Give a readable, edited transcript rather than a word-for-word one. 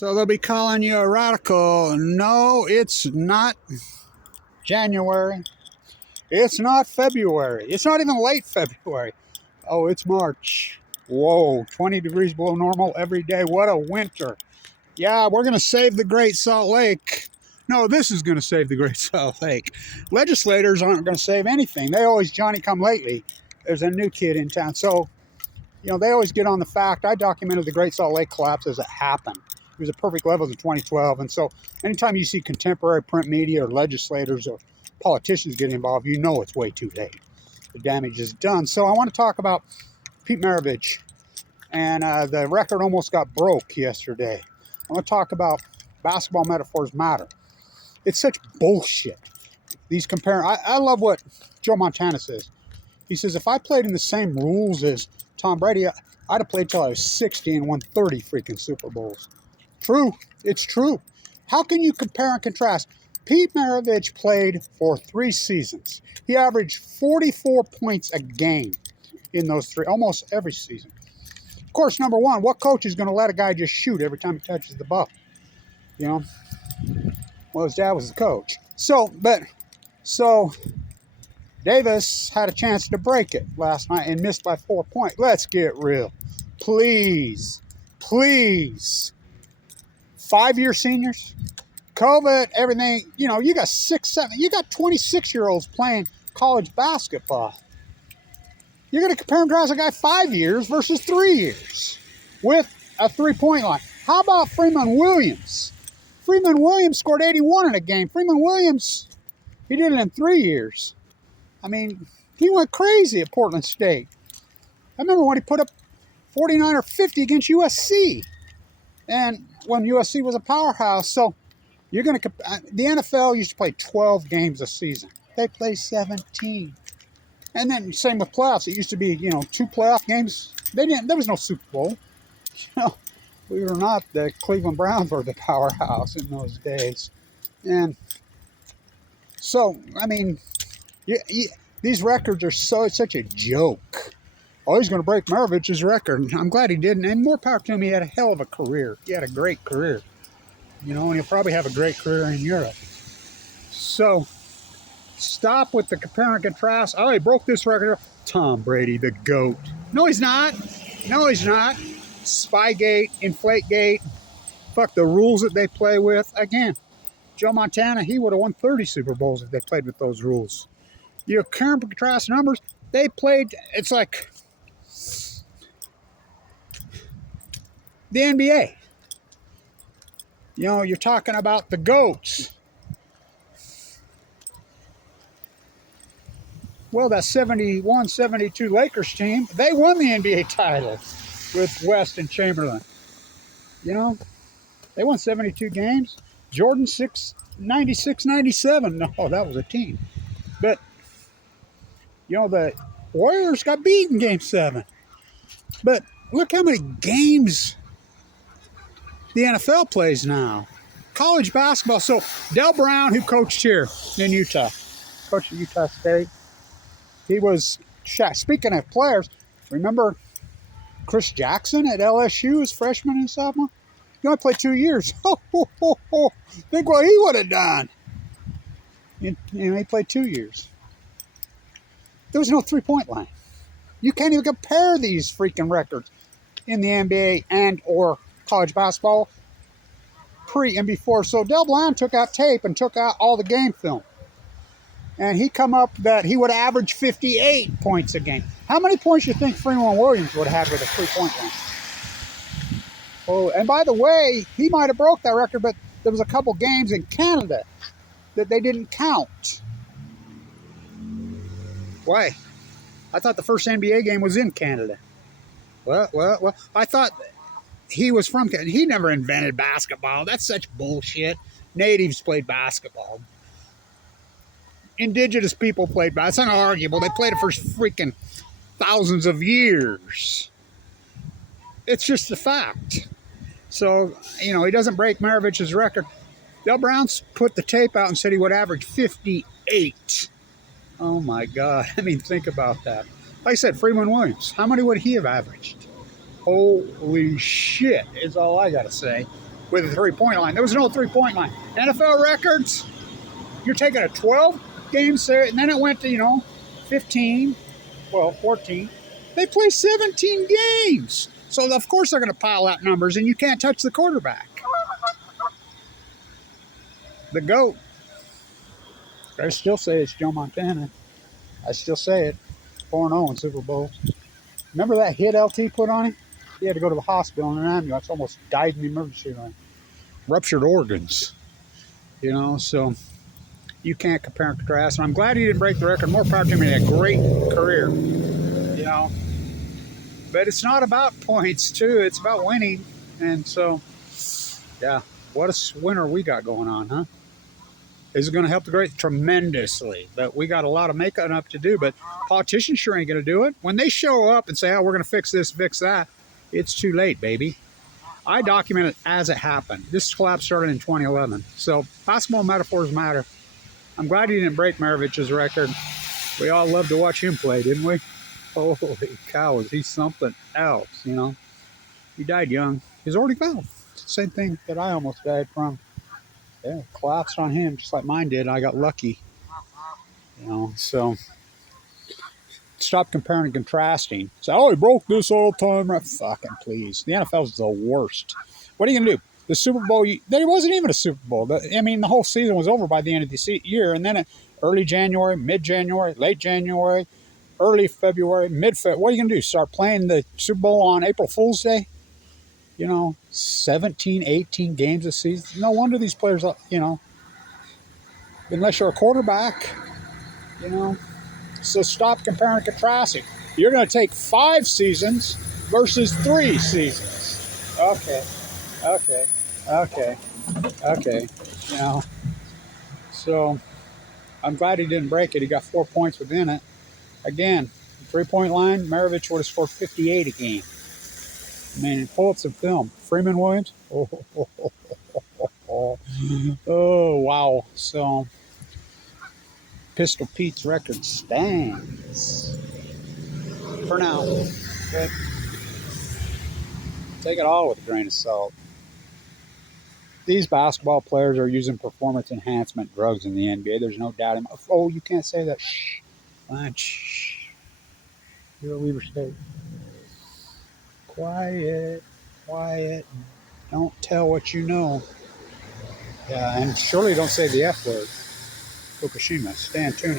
So they'll be calling you a radical. No, it's not January. It's not February. It's not even late February. Oh, it's March. Whoa, 20 degrees below normal every day. What a winter. Yeah, we're going to save the Great Salt Lake. No, this is going to save the Great Salt Lake. Legislators aren't going to save anything. They always Johnny-come-lately. There's a new kid in town. So, they always get on the fact. I documented the Great Salt Lake collapse as it happened. It was at perfect levels in 2012. And so anytime you see contemporary print media or legislators or politicians get involved, you know it's way too late. The damage is done. So I want to talk about Pete Maravich. And the record almost got broke yesterday. I want to talk about basketball metaphors matter. It's such bullshit. These I love what Joe Montana says. He says, if I played in the same rules as Tom Brady, I'd have played till I was 60 and won 30 freaking Super Bowls. True. It's true. How can you compare and contrast? Pete Maravich played for 3 seasons. He averaged 44 points a game in those 3, almost every season. Of course, number one, what coach is going to let a guy just shoot every time he touches the ball? Well, his dad was the coach. So Davis had a chance to break it last night and missed by 4 points. Let's get real. Please. 5-year seniors, COVID, everything. You got 6, 7, you got 26-year-olds playing college basketball. You're going to compare and contrast a guy 5 years versus 3 years with a 3-point line. How about Freeman Williams? Freeman Williams scored 81 in a game. Freeman Williams, he did it in 3 years. I mean, he went crazy at Portland State. I remember when he put up 49 or 50 against USC. And when USC was a powerhouse. So you're going to, the NFL used to play 12 games a season. They play 17. And then same with playoffs. It used to be, 2 playoff games. There was no Super Bowl. Believe it or not, the Cleveland Browns were the powerhouse in those days. And so, I mean, these records are such a joke. Oh, he's going to break Maravich's record. I'm glad he didn't. And more power to him. He had a hell of a career. He had a great career. And he'll probably have a great career in Europe. So, stop with the compare and contrast. Oh, he broke this record. Tom Brady, the GOAT. No, he's not. Spygate, Inflategate. Fuck the rules that they play with. Again, Joe Montana, he would have won 30 Super Bowls if they played with those rules. You compare and contrast numbers. They played, it's like the NBA. You're talking about the GOATs. Well, that 71-72 Lakers team, they won the NBA title with West and Chamberlain. They won 72 games. Jordan 96-97. No, that was a team. But, the Warriors got beat in Game 7. But look how many games the NFL plays now. College basketball. So, Del Brown, who coached here in Utah, coached at Utah State, he was, speaking of players, remember Chris Jackson at LSU as freshman and sophomore? He only played 2 years. Think what he would have done. He played 2 years. There was no 3-point line. You can't even compare these freaking records in the NBA and or college basketball pre and before. So Del Brown took out tape and took out all the game film. And he come up that he would average 58 points a game. How many points do you think Freeman Williams would have had with a 3-point line? Oh, and by the way, he might have broke that record, but there was a couple games in Canada that they didn't count. Why? I thought the first NBA game was in Canada. Well, I thought he was from Canada. He never invented basketball. That's such bullshit. Natives played basketball. Indigenous people played basketball. It's unarguable. They played it for freaking thousands of years. It's just a fact. So, he doesn't break Maravich's record. Del Brown's put the tape out and said he would average 58. Oh, my God. I mean, think about that. Like I said, Freeman Williams, how many would he have averaged? Holy shit is all I got to say. with a three-point line. There was no three-point line. NFL records, you're taking a 12-game series, and then it went to, 15, 14. They play 17 games. So, of course, they're going to pile out numbers, and you can't touch the quarterback. The GOAT. I still say it's Joe Montana. I still say it. 4-0 in Super Bowl. Remember that hit LT put on him? He had to go to the hospital in an ambulance. Almost died in the emergency room. Ruptured organs. So you can't compare and contrast. And I'm glad he didn't break the record. More power to him. He had a great career. But it's not about points, too. It's about winning. And so, yeah, what a winner we got going on, huh? Is it going to help the great? Tremendously. But we got a lot of making up to do. But politicians sure ain't going to do it. When they show up and say, oh, we're going to fix this, fix that, it's too late, baby. I document it as it happened. This collapse started in 2011. So basketball metaphors matter. I'm glad he didn't break Maravich's record. We all loved to watch him play, didn't we? Holy cow, is he something else, He died young. He's already gone. It's the same thing that I almost died from. Yeah, collapsed on him just like mine did. I got lucky. So stop comparing and contrasting. Say, oh, he broke this all the time. Fucking please. The NFL is the worst. What are you going to do? The Super Bowl, there wasn't even a Super Bowl. The whole season was over by the end of the year. And then early January, mid-January, late January, early February, mid-February. What are you going to do? Start playing the Super Bowl on April Fool's Day? 17, 18 games a season. No wonder these players, unless you're a quarterback, So stop comparing and contrasting. You're going to take 5 seasons versus 3 seasons. Okay. So I'm glad he didn't break it. He got 4 points within it. Again, 3-point line, Maravich would have scored 58 a game. Pull up some film. Freeman Williams. Oh, wow. So, Pistol Pete's record stands. For now. Okay. Take it all with a grain of salt. These basketball players are using performance enhancement drugs in the NBA. There's no doubt. Oh, you can't say that. Shh. Fine. Shh. You're a Weaver State. Quiet. Don't tell what you know. Yeah, and surely don't say the F word. Fukushima. Stand tuned.